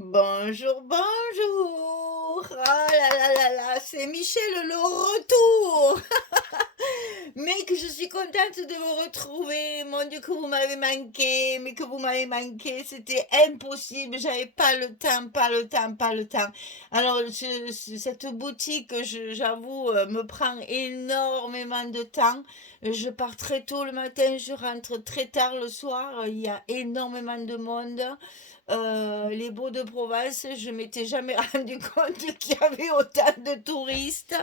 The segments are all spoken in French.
Bonjour, bonjour. Ah là là là là, c'est Michel le retour. Mec, je suis contente de vous retrouver. Mon Dieu, que vous m'avez manqué, mais que vous m'avez manqué, c'était impossible. J'avais pas le temps, pas le temps, pas le temps. Alors, cette boutique, j'avoue, me prend énormément de temps. Je pars très tôt le matin, je rentre très tard le soir. Il y a énormément de monde. Les Beaux de Provence, je m'étais jamais rendu compte qu'il y avait autant de touristes.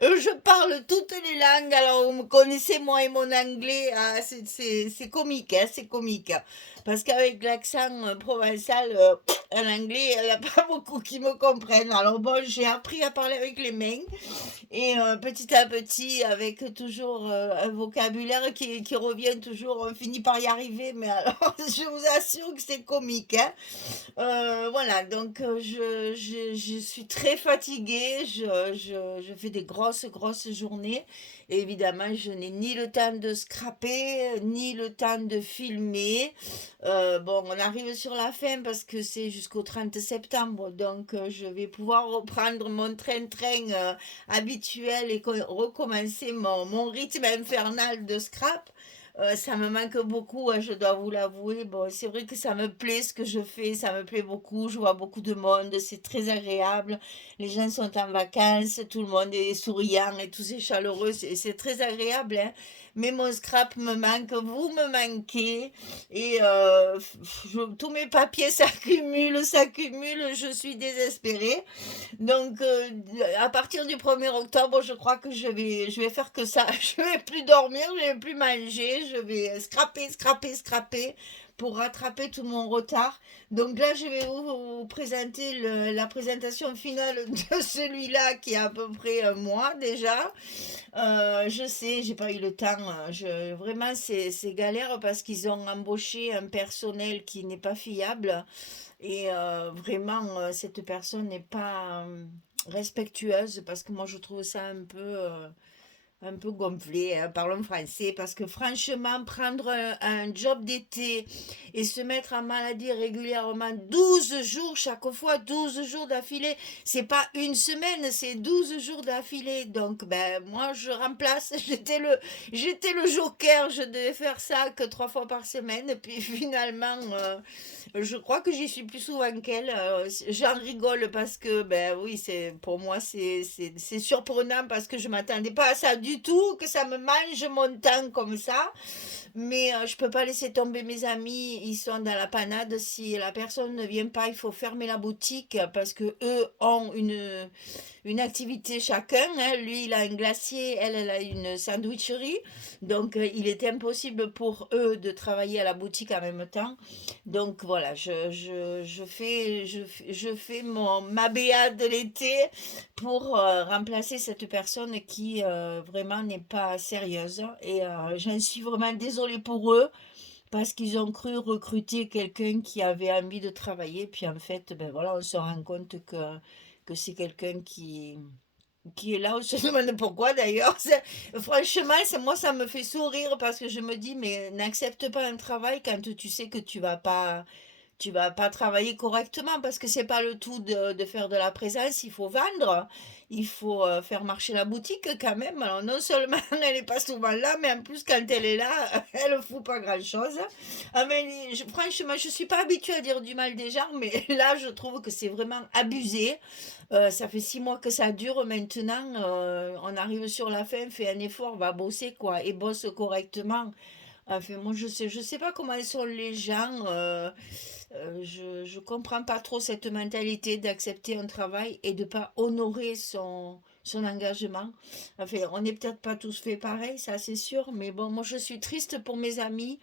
Je parle toutes les langues, alors vous me connaissez moi et mon anglais, ah, c'est comique, hein, c'est comique. Parce qu'avec l'accent provençal, en anglais, il n'y a pas beaucoup qui me comprennent. Alors bon, j'ai appris à parler avec les mains. Et petit à petit, avec toujours un vocabulaire qui revient toujours, on finit par y arriver, mais alors je vous assure que c'est comique, hein. Voilà, donc je suis très fatiguée, je fais des grosses, grosses journées. Et évidemment, je n'ai ni le temps de scraper, ni le temps de filmer. Bon, on arrive sur la fin parce que c'est jusqu'au 30 septembre, donc je vais pouvoir reprendre mon train-train habituel et recommencer mon rythme infernal de scrap. Ça me manque beaucoup, hein, je dois vous l'avouer. Bon, c'est vrai que ça me plaît ce que je fais, ça me plaît beaucoup. Je vois beaucoup de monde, c'est très agréable. Les gens sont en vacances, tout le monde est souriant et tout c'est chaleureux, c'est très agréable, hein. Mais mon scrap me manque, vous me manquez. Et tous mes papiers s'accumulent, s'accumulent, je suis désespérée. Donc, à partir du 1er octobre, je crois que je vais faire que ça. Je vais plus dormir, je vais plus manger, je vais scraper, scraper, scraper pour rattraper tout mon retard. Donc là, je vais vous présenter la présentation finale de celui-là qui a à peu près un mois déjà. Je sais, j'ai pas eu le temps. Vraiment, c'est galère parce qu'ils ont embauché un personnel qui n'est pas fiable. Et vraiment, cette personne n'est pas respectueuse parce que moi, je trouve ça un peu gonflé, hein, parlons français, parce que franchement, prendre un job d'été et se mettre en maladie régulièrement 12 jours, chaque fois 12 jours d'affilée, c'est pas une semaine, c'est 12 jours d'affilée. Donc, ben, moi, je remplace, j'étais le joker, je devais faire ça que 3 fois par semaine, puis finalement, je crois que j'y suis plus souvent qu'elle. J'en rigole parce que, ben oui, pour moi, c'est surprenant parce que je m'attendais pas à ça du tout, que ça me mange mon temps comme ça. Mais je peux pas laisser tomber mes amis, ils sont dans la panade. Si la personne ne vient pas, il faut fermer la boutique parce que eux ont une activité chacun, hein. Lui, il a un glacier, elle a une sandwicherie. Donc, il est impossible pour eux de travailler à la boutique en même temps. Donc, voilà, je fais ma BA de l'été pour remplacer cette personne qui vraiment n'est pas sérieuse. Et j'en suis vraiment désolée pour eux parce qu'ils ont cru recruter quelqu'un qui avait envie de travailler. Puis en fait, ben voilà, on se rend compte que c'est quelqu'un qui est là. On se demande pourquoi d'ailleurs. Franchement, moi, ça me fait sourire parce que je me dis, mais n'accepte pas un travail quand tu sais que tu vas pas travailler correctement parce que c'est pas le tout de faire de la présence, il faut vendre, il faut faire marcher la boutique quand même. Alors non seulement elle n'est pas souvent là, mais en plus quand elle est là, elle fout pas grand-chose. Ah, mais franchement, je suis pas habituée à dire du mal des gens, mais là je trouve que c'est vraiment abusé. Ça fait 6 mois que ça dure maintenant. On arrive sur la fin, fais un effort, va bosser quoi, et bosse correctement. Enfin, moi, je sais pas comment sont les gens. Je comprends pas trop cette mentalité d'accepter un travail et de pas honorer son engagement. Enfin, on n'est peut-être pas tous fait pareil, ça c'est sûr, mais bon, moi je suis triste pour mes amis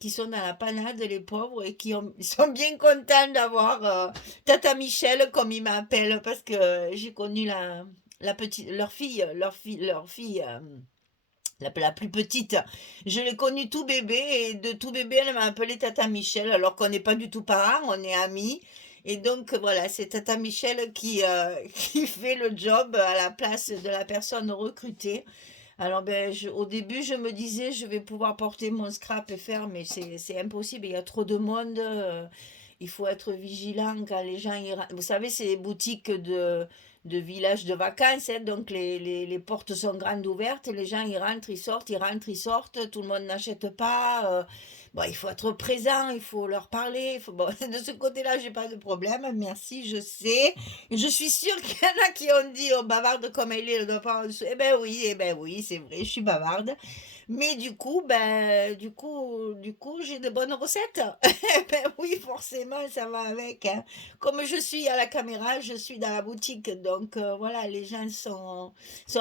qui sont dans la panade, les pauvres, et ils sont bien contents d'avoir Tata Michel, comme ils m'appellent, parce que j'ai connu la petite, leur fille. La plus petite, je l'ai connue tout bébé et de tout bébé, elle m'a appelé Tata Michel alors qu'on n'est pas du tout parents, on est amis. Et donc voilà, c'est Tata Michel qui fait le job à la place de la personne recrutée. Alors ben, au début, je me disais, je vais pouvoir porter mon scrap et faire, mais c'est impossible, il y a trop de monde. il faut être vigilant quand les gens Vous savez, c'est les boutiques de villages de vacances, hein, donc les portes sont grandes ouvertes, les gens ils rentrent, ils sortent, ils rentrent, ils sortent, tout le monde n'achète pas. Bon, il faut être présent, il faut leur parler. Bon, de ce côté-là, j'ai pas de problème, merci, je sais. Je suis sûre qu'il y en a qui ont dit, oh, bavarde comme elle est, elle doit pas en dessous. Eh ben oui, c'est vrai, je suis bavarde. Mais du coup, j'ai de bonnes recettes. Ben oui, forcément, ça va avec, hein. Comme je suis à la caméra, je suis dans la boutique. Donc voilà, les gens sont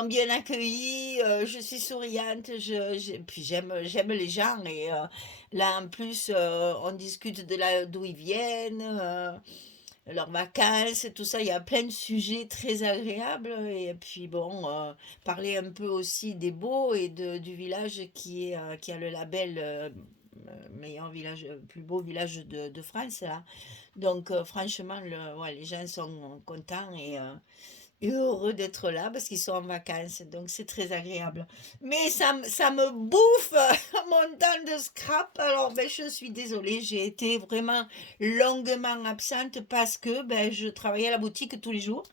bien accueillis. Je suis souriante. Puis j'aime les gens. Et là, en plus, on discute d'où ils viennent. Leurs vacances, tout ça, il y a plein de sujets très agréables. Et puis bon, parler un peu aussi des Beaux et du village qui a le label meilleur village, plus beau village de France, là. Donc franchement, ouais, les gens sont contents et heureux d'être là parce qu'ils sont en vacances. Donc c'est très agréable. Mais ça me bouffe mon temps de scrap. Alors ben, je suis désolée, j'ai été vraiment longuement absente parce que ben, je travaillais à la boutique tous les jours.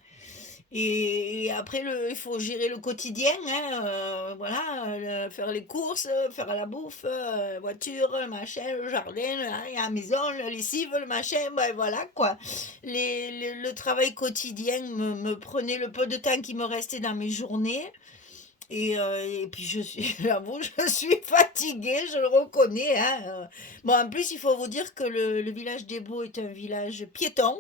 Et après, il faut gérer le quotidien, hein, voilà, faire les courses, faire la bouffe, voiture, le machin, le jardin, la maison, la lessive, le machin, ben voilà quoi. Le travail quotidien me prenait le peu de temps qui me restait dans mes journées. Et puis j'avoue, je suis fatiguée, je le reconnais, hein. Bon, en plus, il faut vous dire que le village des Beaux est un village piéton.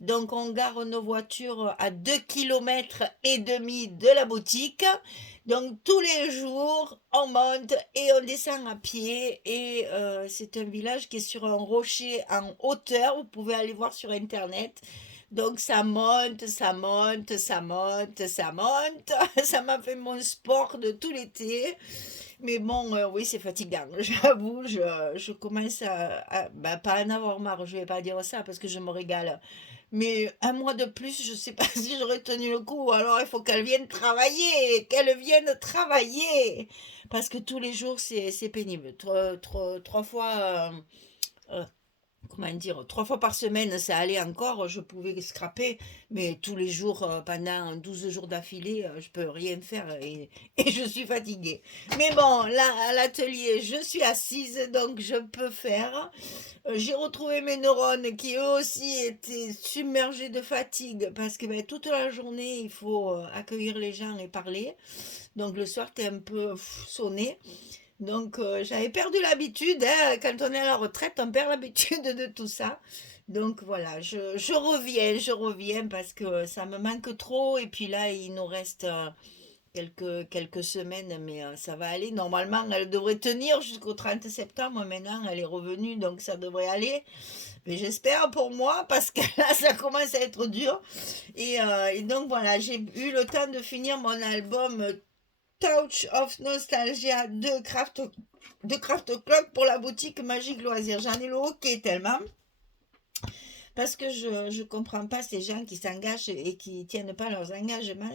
Donc on gare nos voitures à 2,5 km de la boutique. Donc tous les jours, on monte et on descend à pied. Et c'est un village qui est sur un rocher en hauteur. Vous pouvez aller voir sur Internet. Donc ça monte, ça monte, ça monte, ça monte. Ça m'a fait mon sport de tout l'été. Mais bon, oui, c'est fatigant. J'avoue, je commence bah, pas à en avoir marre. Je vais pas dire ça parce que je me régale. Mais un mois de plus, je sais pas si j'aurais tenu le coup. Alors il faut qu'elle vienne travailler. Parce que tous les jours, c'est pénible. Trois fois, euh, comment dire, 3 fois par semaine, ça allait encore, je pouvais scraper, mais tous les jours, pendant 12 jours d'affilée, je peux rien faire et je suis fatiguée. Mais bon, là, à l'atelier, je suis assise, donc je peux faire. J'ai retrouvé mes neurones qui eux aussi étaient submergés de fatigue parce que ben, toute la journée, il faut accueillir les gens et parler. Donc le soir, tu es un peu sonné. Donc, j'avais perdu l'habitude, hein, quand on est à la retraite, on perd l'habitude de tout ça. Donc voilà, je reviens parce que ça me manque trop. Et puis là, il nous reste quelques semaines, mais ça va aller. Normalement, elle devrait tenir jusqu'au 30 septembre. Maintenant, elle est revenue, donc ça devrait aller. Mais j'espère pour moi parce que là, ça commence à être dur. Et donc voilà, j'ai eu le temps de finir mon album Touch of Nostalgia de Craft Club pour la boutique Magique Loisirs. J'en ai le hockey tellement. Parce que je comprends pas ces gens qui s'engagent et qui tiennent pas leurs engagements.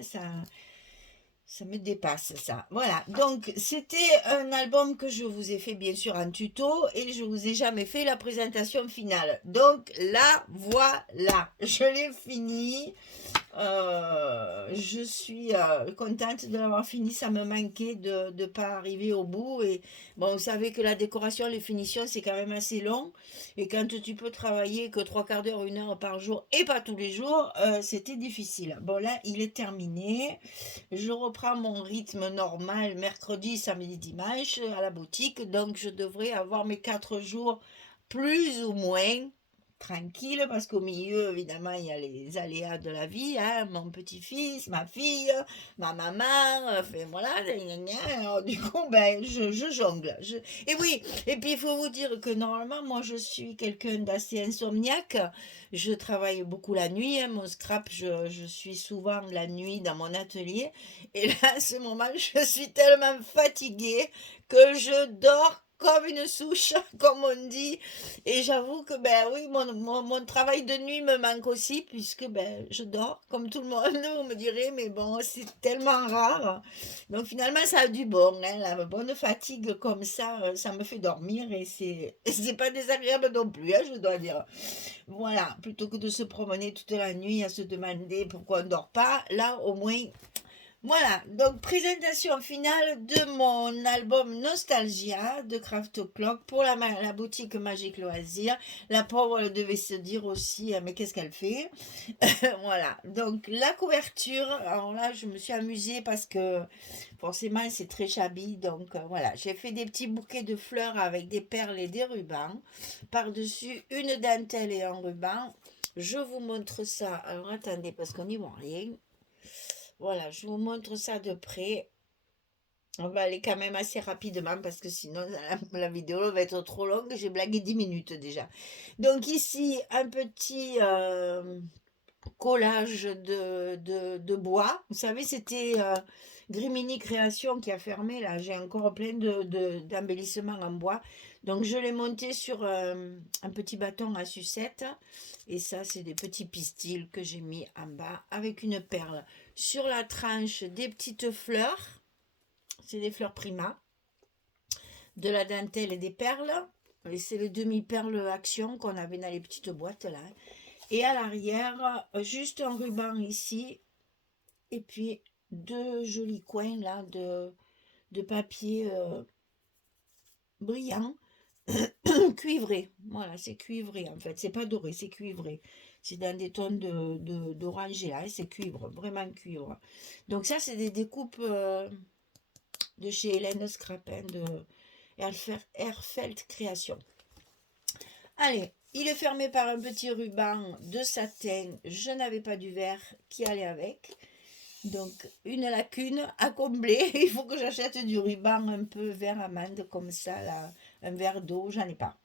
Ça me dépasse, ça. Voilà. Donc, c'était un album que je vous ai fait, bien sûr, en tuto et je vous ai jamais fait la présentation finale. Donc, là, voilà. Je l'ai fini. Je suis contente de l'avoir fini. Ça me manquait de ne pas arriver au bout. Et bon, vous savez que la décoration, les finitions, c'est quand même assez long. Et quand tu peux travailler que 3/4 d'heure, 1 heure par jour et pas tous les jours, c'était difficile. Bon, là, il est terminé. Je reprends mon rythme normal mercredi, samedi, dimanche à la boutique. Donc, je devrais avoir mes 4 jours plus ou moins tranquille parce qu'au milieu, évidemment, il y a les aléas de la vie, hein, mon petit-fils, ma fille, ma maman, enfin voilà, alors du coup, ben, je jongle. Et oui, et puis il faut vous dire que normalement, moi, je suis quelqu'un d'assez insomniaque, je travaille beaucoup la nuit, hein, mon scrap, je suis souvent la nuit dans mon atelier, et là, à ce moment, je suis tellement fatiguée que je dors comme une souche, comme on dit. Et j'avoue que, ben oui, mon travail de nuit me manque aussi, puisque ben, je dors, comme tout le monde, on me dirait, mais bon, c'est tellement rare. Donc finalement, ça a du bon, hein, la bonne fatigue comme ça me fait dormir et c'est pas désagréable non plus, hein, je dois dire. Voilà, plutôt que de se promener toute la nuit à se demander pourquoi on ne dort pas, là au moins voilà, donc présentation finale de mon album Nostalgia de Craft Clock pour la boutique Magique Loisir. La pauvre, elle devait se dire aussi, mais qu'est-ce qu'elle fait? Voilà, donc la couverture, alors là, je me suis amusée parce que forcément, c'est très shabby. Donc voilà, j'ai fait des petits bouquets de fleurs avec des perles et des rubans. Par-dessus, une dentelle et un ruban. Je vous montre ça. Alors attendez, parce qu'on n'y voit rien. Voilà, je vous montre ça de près. On va aller quand même assez rapidement parce que sinon la vidéo va être trop longue. J'ai blagué 10 minutes déjà. Donc ici, un petit collage de bois. Vous savez, c'était Grimini Création qui a fermé. Là, j'ai encore plein d'embellissements en bois. Donc je l'ai monté sur un petit bâton à sucette. Et ça, c'est des petits pistils que j'ai mis en bas avec une perle. Sur la tranche, des petites fleurs. C'est des fleurs Prima. De la dentelle et des perles. Et c'est le demi-perle Action qu'on avait dans les petites boîtes là. Et à l'arrière, juste un ruban ici. Et puis deux jolis coins là de papier brillant. Cuivré. Voilà, c'est cuivré en fait. C'est pas doré, c'est cuivré. C'est dans des tons d'orange là. C'est cuivre, vraiment cuivre. Donc ça, c'est des découpes de chez Hélène Scrapin de Herfeld Création. Allez, il est fermé par un petit ruban de satin. Je n'avais pas du verre qui allait avec. Donc, une lacune à combler. Il faut que j'achète du ruban un peu vert amande comme ça, là. Un verre d'eau, j'en ai pas.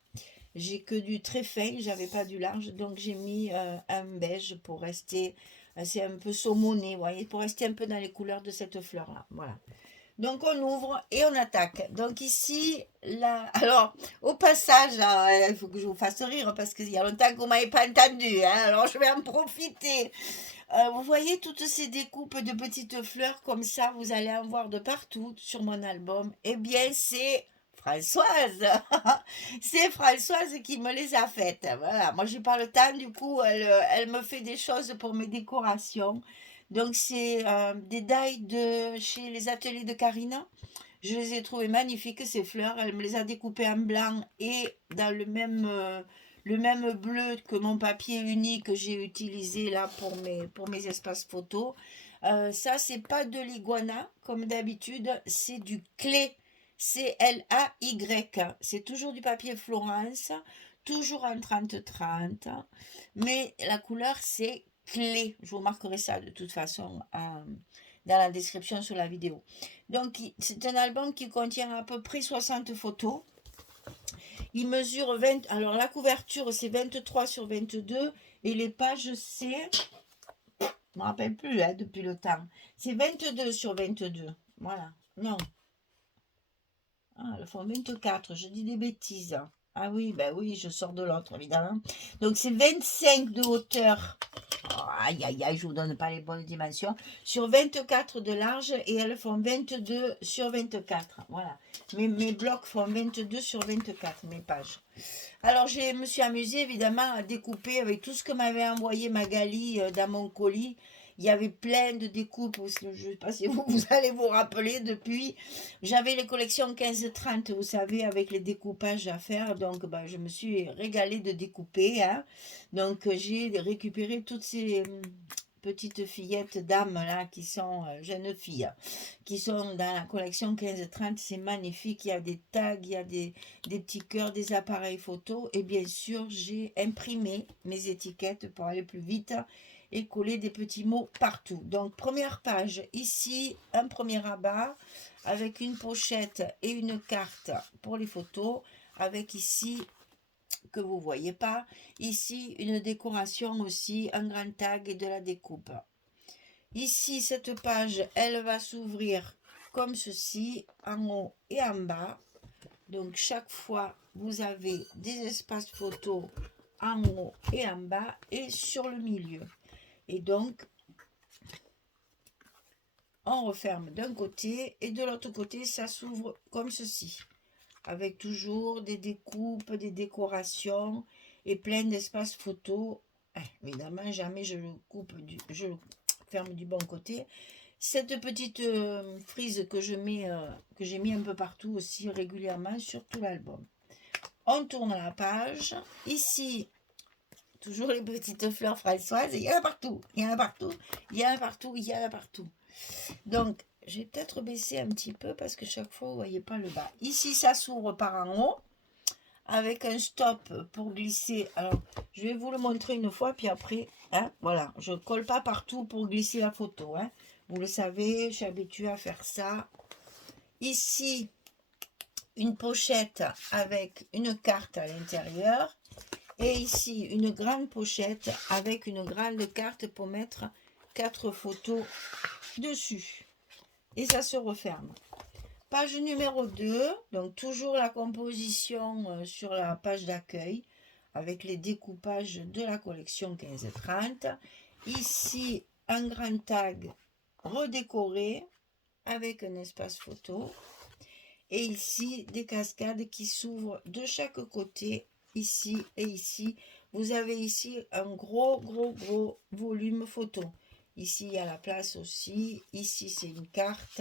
J'ai que du très fin, j'avais pas du large. Donc, j'ai mis un beige pour rester, c'est un peu saumoné, vous voyez, pour rester un peu dans les couleurs de cette fleur-là. Voilà. Donc on ouvre et on attaque. Donc ici, là, alors au passage, il faut que je vous fasse rire parce qu'il y a longtemps que vous m'avez pas entendu, hein, alors je vais en profiter. Vous voyez toutes ces découpes de petites fleurs comme ça, vous allez en voir de partout sur mon album. Eh bien, c'est Françoise. C'est Françoise qui me les a faites. Voilà, moi j'ai pas le temps, du coup, elle me fait des choses pour mes décorations. Donc c'est des dailles de chez les ateliers de Carina. Je les ai trouvées magnifiques, ces fleurs. Elle me les a découpées en blanc et dans le même bleu que mon papier unique que j'ai utilisé là pour mes espaces photos. Ça, c'est pas de l'iguana, comme d'habitude, c'est du clé. C-L-A-Y. C'est toujours du papier Florence, toujours en 30-30. Mais la couleur, c'est clé. Je vous marquerai ça de toute façon dans la description sur la vidéo. Donc, c'est un album qui contient à peu près 60 photos. Il mesure 20. Alors, la couverture, c'est 23 sur 22. Et les pages, c'est. Je ne me rappelle plus hein, depuis le temps. C'est 22 sur 22. Voilà. Non. Ah, elles font 24. Je dis des bêtises. Ah oui, ben oui, je sors de l'autre, évidemment. Donc, c'est 25 de hauteur. Oh, aïe, aïe, aïe, je vous donne pas les bonnes dimensions. Sur 24 de large et elles font 22 sur 24. Voilà. Mes blocs font 22 sur 24, mes pages. Alors, je me suis amusée, évidemment, à découper avec tout ce que m'avait envoyé Magali dans mon colis. Il y avait plein de découpes. Je ne sais pas si vous allez vous rappeler depuis. J'avais les collections 15-30, vous savez, avec les découpages à faire. Donc, bah, je me suis régalée de découper. Hein. Donc, j'ai récupéré toutes ces petites fillettes dames là qui sont jeunes filles qui sont dans la collection 15-30. C'est magnifique. Il y a des tags, il y a des petits cœurs, des appareils photo. Et bien sûr, j'ai imprimé mes étiquettes pour aller plus vite et coller des petits mots partout. Donc, première page, ici, un premier rabat avec une pochette et une carte pour les photos, avec ici, que vous ne voyez pas, ici, une décoration aussi, un grand tag et de la découpe. Ici, cette page, elle va s'ouvrir comme ceci, en haut et en bas. Donc chaque fois, vous avez des espaces photos en haut et en bas et sur le milieu. Et donc, on referme d'un côté et de l'autre côté, ça s'ouvre comme ceci. Avec toujours des découpes, des décorations et plein d'espaces photos. Évidemment, jamais je je le ferme du bon côté. Cette petite frise que j'ai mis un peu partout aussi régulièrement sur tout l'album. On tourne la page. Ici, toujours les petites fleurs françoises. Il y en a partout. Il y en a partout. Il y en a partout. Il y en a partout. Donc, je vais peut-être baisser un petit peu parce que chaque fois, vous ne voyez pas le bas. Ici, ça s'ouvre par en haut avec un stop pour glisser. Alors, je vais vous le montrer une fois, puis après, voilà, je ne colle pas partout pour glisser la photo. Vous le savez, je suis habituée à faire ça. Ici, une pochette avec une carte à l'intérieur. Et ici, une grande pochette avec une grande carte pour mettre 4 photos dessus. Et ça se referme. Page numéro 2, donc toujours la composition sur la page d'accueil avec les découpages de la collection 15-30. Ici, un grand tag redécoré avec un espace photo. Et ici, des cascades qui s'ouvrent de chaque côté, ici et ici. Vous avez ici un gros volume photo. Ici, il y a la place aussi. Ici, c'est une carte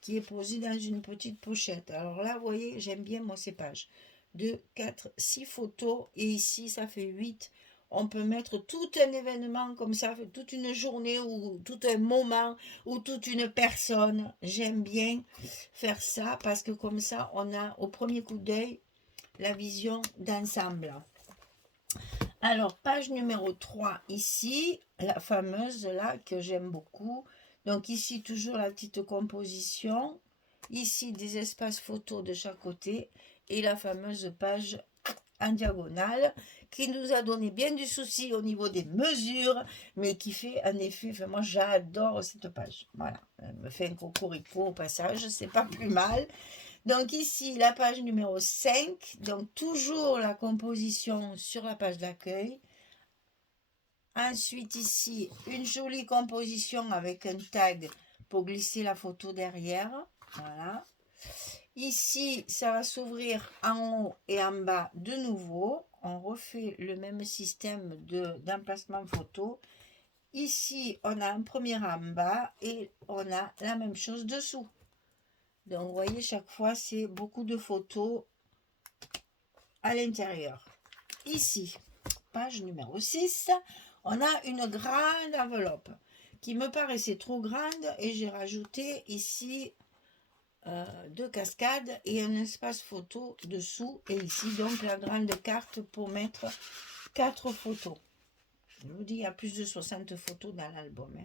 qui est posée dans une petite pochette. Alors là, vous voyez, j'aime bien mon cépage. 2, 4, 6 photos. Et ici, ça fait 8. On peut mettre tout un événement comme ça, toute une journée ou tout un moment ou toute une personne. J'aime bien faire ça parce que comme ça, on a au premier coup d'œil la vision d'ensemble. Alors, page numéro 3, ici, la fameuse là que j'aime beaucoup. Donc ici, toujours la petite composition. Ici, des espaces photos de chaque côté. Et la fameuse page en diagonale qui nous a donné bien du souci au niveau des mesures, mais qui fait un effet, enfin moi j'adore cette page. Voilà, elle me fait un cocorico au passage, c'est pas plus mal. Donc ici, la page numéro 5, donc toujours la composition sur la page d'accueil. Ensuite ici, une jolie composition avec un tag pour glisser la photo derrière. Voilà. Ici, ça va s'ouvrir en haut et en bas de nouveau. On refait le même système d'emplacement photo. Ici, on a un premier en bas et on a la même chose dessous. Donc, vous voyez, chaque fois, c'est beaucoup de photos à l'intérieur. Ici, page numéro 6, on a une grande enveloppe qui me paraissait trop grande et j'ai rajouté ici 2 cascades et un espace photo dessous. Et ici, donc, la grande carte pour mettre 4 photos. Je vous dis, il y a plus de 60 photos dans l'album.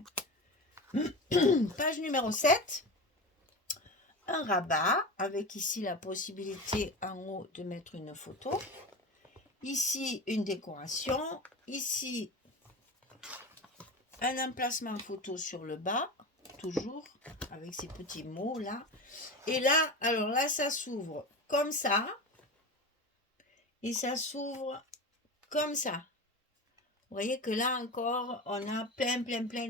Page numéro 7. Un rabat avec ici la possibilité en haut de mettre une photo. Ici, une décoration. Ici, un emplacement photo sur le bas, toujours avec ces petits mots là. Et là, alors là, ça s'ouvre comme ça. Et ça s'ouvre comme ça. Vous voyez que là encore, on a plein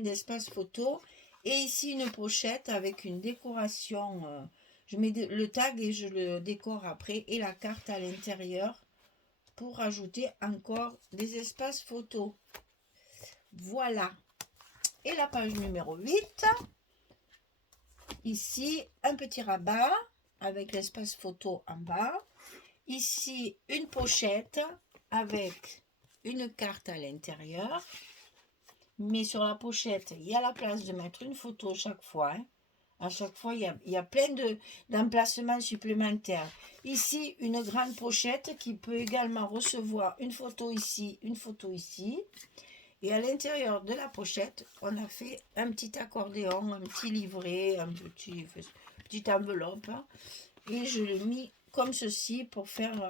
d'espace photo. Et ici, une pochette avec une décoration. Je mets le tag et je le décore après. Et la carte à l'intérieur pour rajouter encore des espaces photos. Voilà. Et la page numéro 8. Ici, un petit rabat avec l'espace photo en bas. Ici, une pochette avec une carte à l'intérieur. Mais sur la pochette, il y a la place de mettre une photo chaque fois. À chaque fois, il y a plein d'emplacements supplémentaires. Ici, une grande pochette qui peut également recevoir une photo ici, une photo ici. Et à l'intérieur de la pochette, on a fait un petit accordéon, un petit livret, petite enveloppe. Et je l'ai mis comme ceci pour faire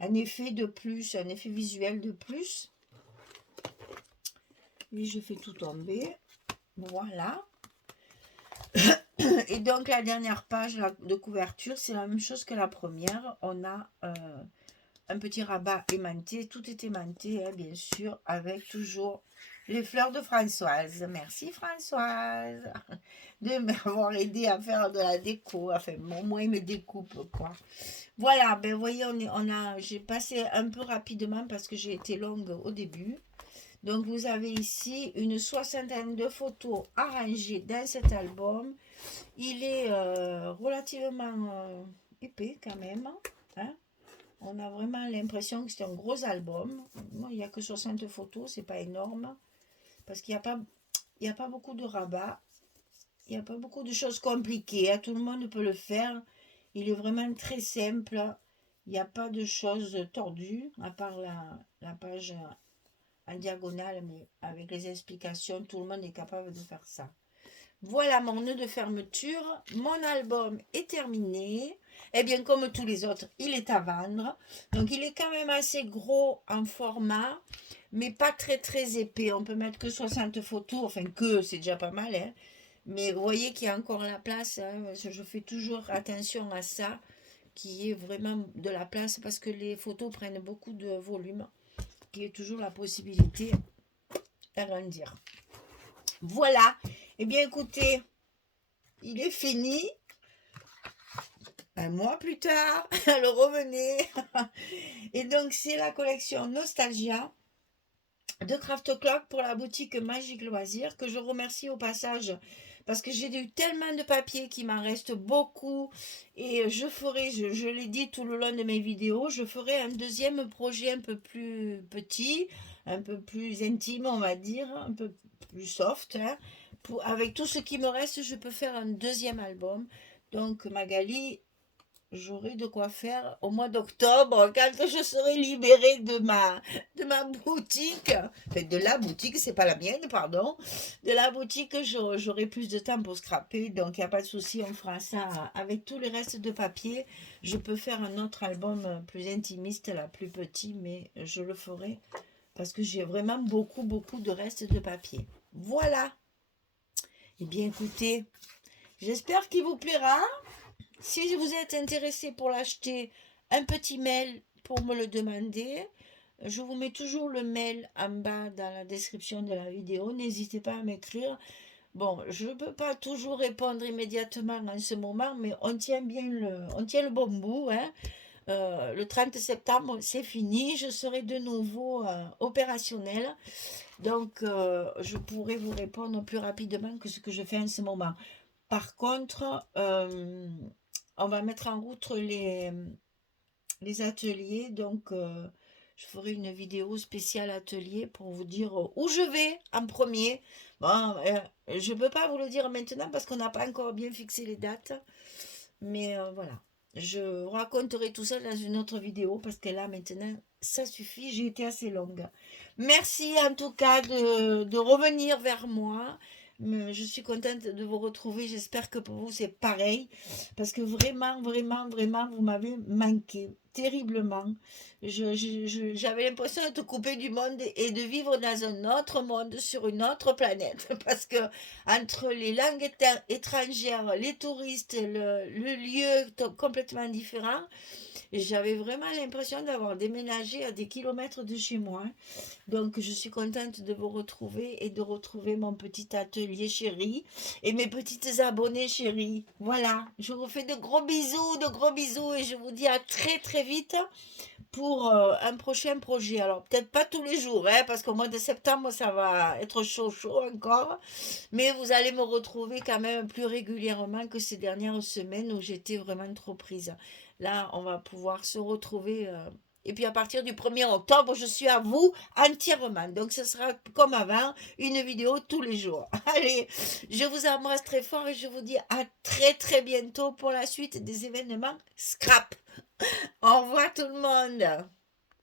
un effet de plus, un effet visuel de plus. Et je fais tout tomber. Voilà. Et donc la dernière page de couverture, c'est la même chose que la première. On a un petit rabat aimanté, tout est aimanté, hein, bien sûr, avec toujours les fleurs de Françoise. Merci Françoise de m'avoir aidé à faire de la déco. Enfin, moi, il me découpe, quoi. Voilà, ben vous voyez, j'ai passé un peu rapidement parce que j'ai été longue au début. Donc, vous avez ici une soixantaine de photos arrangées dans cet album. Il est relativement épais quand même, hein. On a vraiment l'impression que c'est un gros album. Moi, il n'y a que 60 photos, c'est pas énorme. Parce qu'il n'y a pas beaucoup de rabats. Il n'y a pas beaucoup de choses compliquées, hein. Tout le monde peut le faire. Il est vraiment très simple. Il n'y a pas de choses tordues, à part la page en diagonale, mais avec les explications, tout le monde est capable de faire ça. Voilà mon nœud de fermeture. Mon album est terminé. Eh bien, comme tous les autres, il est à vendre. Donc, il est quand même assez gros en format, mais pas très très épais. On peut mettre que 60 photos. Enfin, c'est déjà pas mal, hein. Mais vous voyez qu'il y a encore la place, hein. Je fais toujours attention à ça, qu'il y ait vraiment de la place, parce que les photos prennent beaucoup de volume, qu'il y ait toujours la possibilité d'agrandir. Voilà. Eh bien, écoutez, il est fini. Un mois plus tard, alors revenez. Et donc, c'est la collection Nostalgia de Craft Clock pour la boutique Magique Loisirs, que je remercie au passage parce que j'ai eu tellement de papier qu'il m'en reste beaucoup. Et je l'ai dit tout le long de mes vidéos, je ferai un deuxième projet un peu plus petit, un peu plus intime, on va dire, un peu plus soft, hein. Avec tout ce qui me reste, je peux faire un deuxième album. Donc Magali, j'aurai de quoi faire au mois d'octobre quand je serai libérée de ma boutique. Enfin, de la boutique, c'est pas la mienne, pardon. De la boutique, j'aurai plus de temps pour scraper. Donc, il n'y a pas de souci, on fera ça avec tous les restes de papier. Je peux faire un autre album plus intimiste, là, plus petit, mais je le ferai parce que j'ai vraiment beaucoup, beaucoup de restes de papier. Voilà. Eh bien, écoutez, j'espère qu'il vous plaira. Si vous êtes intéressé pour l'acheter, un petit mail pour me le demander. Je vous mets toujours le mail en bas dans la description de la vidéo. N'hésitez pas à m'écrire. Bon, je ne peux pas toujours répondre immédiatement en ce moment, mais on tient le bon bout, hein. Le 30 septembre, c'est fini. Je serai de nouveau opérationnelle. Donc, je pourrai vous répondre plus rapidement que ce que je fais en ce moment. Par contre, on va mettre en route les ateliers. Donc, je ferai une vidéo spéciale atelier pour vous dire où je vais en premier. Bon, je ne peux pas vous le dire maintenant parce qu'on n'a pas encore bien fixé les dates. Mais voilà. Je raconterai tout ça dans une autre vidéo parce que là, maintenant, ça suffit. J'ai été assez longue. Merci en tout cas de revenir vers moi. Je suis contente de vous retrouver. J'espère que pour vous, c'est pareil. Parce que vraiment, vraiment, vraiment, vous m'avez manqué terriblement. J'avais l'impression de te couper du monde et de vivre dans un autre monde, sur une autre planète. Parce que entre les langues étrangères, les touristes, le lieu complètement différent, j'avais vraiment l'impression d'avoir déménagé à des kilomètres de chez moi. Donc, je suis contente de vous retrouver et de retrouver mon petit atelier chéri et mes petites abonnées chéries. Voilà, je vous fais de gros bisous et je vous dis à très très vite pour un prochain projet. Alors, peut-être pas tous les jours, hein, parce qu'au mois de septembre, ça va être chaud encore. Mais vous allez me retrouver quand même plus régulièrement que ces dernières semaines où j'étais vraiment trop prise. Là, on va pouvoir se retrouver. Et puis à partir du 1er octobre, je suis à vous entièrement. Donc ce sera comme avant, une vidéo tous les jours. Allez, je vous embrasse très fort et je vous dis à très très bientôt pour la suite des événements Scrap. Au revoir tout le monde.